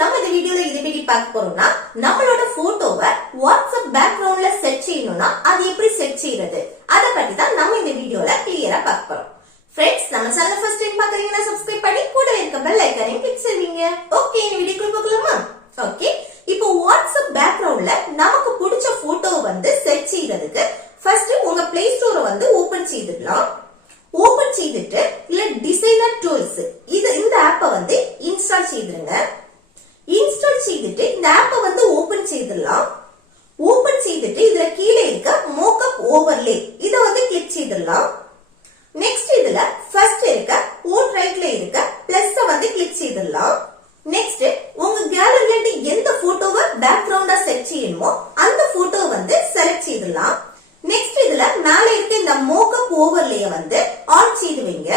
நம்ம இந்த வீடியோல இதை பத்தி பார்க்க போறோம்னா நம்மளோட போட்டோவை வாட்ஸ்அப் பேக்ரவுண்ட்ல செட் செய்யணும்னா அது எப்படி செட் செய்யறது அத பத்தி தான் நம்ம இந்த வீடியோல கிளியரா பார்க்க போறோம். ஃப்ரெண்ட்ஸ், நம்ம சேனல் ஃபர்ஸ்ட் டைம் பார்க்கறீங்கன்னா சப்ஸ்கிரைப் பண்ணி கூட இருக்க பெல் ஐகானையும் கிளிக் செய்வீங்க. ஓகே, இந்த வீடியோக்குள்ள போகலாமா? ஓகே, இப்போ வாட்ஸ்அப் பேக்ரவுண்ட்ல நமக்கு பிடிச்ச போட்டோவை வந்து செட் செய்யறதுக்கு ஃபர்ஸ்ட் உங்க பிளே ஸ்டோரை வந்து ஓபன் செய்துடலாம். ஓபன் செய்துட்டு இல்ல டிசைனர் டூல்ஸ் இந்த ஆப்பை வந்து இன்ஸ்டால் செய்துருங்க. இன்ஸ்டால் செய்துட்டு இந்த ஆப்பை வந்து ஓபன் செய்துடலாம். ஓபன் செய்துட்டு இதுல கீழே இருக்க மோக்கப் ஓவர்லே இத வந்து கிளிக் செய்துடலாம். நெக்ஸ்ட் இதுல ஃபர்ஸ்ட் இருக்க போர்ட்ரைட்ல இருக்க பிளஸ் வந்து கிளிக் செய்துடலாம். நெக்ஸ்ட் உங்க கேலரியில இருந்து எந்த போட்டோவை பேக்ரவுண்டா செட் செய்யணுமோ அந்த போட்டோ வந்து செலக்ட் செய்துடலாம். நெக்ஸ்ட் இதுல மேல இருக்க இந்த மோக்கப் ஓவர்லேய வந்து ஆன் செய்து வைங்க.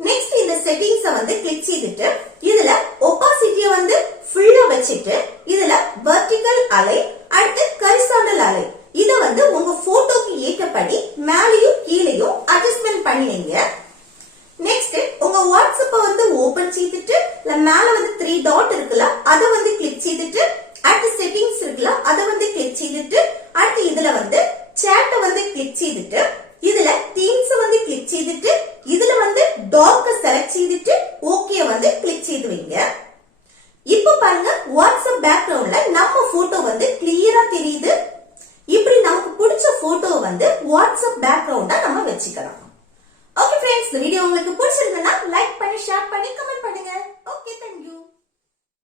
நெக்ஸ்ட் இந்த செட்டிங்ஸ் வந்து கிளிக் செய்துட்டு இதுல ஒபாசிட்டியை வந்து ஃபுல்லா வச்சிட்டு இதுல வெர்டிகல் அலை அடுத்து ஹரிசாண்டல் அலை இத வந்து உங்க போட்டோக்கு ஏற்றபடி மேலேயும் கீழேயும் அட்ஜஸ்ட்மென்ட் பண்ணி வைங்க. நெக்ஸ்ட் உங்க வாட்ஸ்அப்பை வந்து ஓபன் செய்துட்டு மேல வந்து 3 டாட் இருக்குல்ல அத வந்து கிளிக் செய்துட்டு அடுத்து செட்டிங்ஸ் இருக்குல்ல அத வந்து கிளிக் செய்துட்டு அடுத்து இதுல வந்து chat வந்து கிளிக் செய்துட்டு இதுல தீம்ஸ் வந்து கிளிக் செய்துட்டு இதுல வந்து டார்க்க செலக்ட் செய்துட்டு ஓகே வந்து கிளிக் செய்து வைங்க. இப்போ பாருங்க, வாட்ஸ்அப் பேக்ரவுண்ட்ல நம்ம போட்டோ வந்து கிளியரா தெரியுது. இப்படி நமக்கு பிடிச்ச போட்டோ வந்து வாட்ஸ்அப் பேக்ரவுண்டா நம்ம வச்சுக்கலாம். ஓகே ஃப்ரெண்ட்ஸ், இந்த வீடியோ உங்களுக்கு பிடிச்சிருந்தா லைக் பண்ணி ஷேர் பண்ணி கமெண்ட்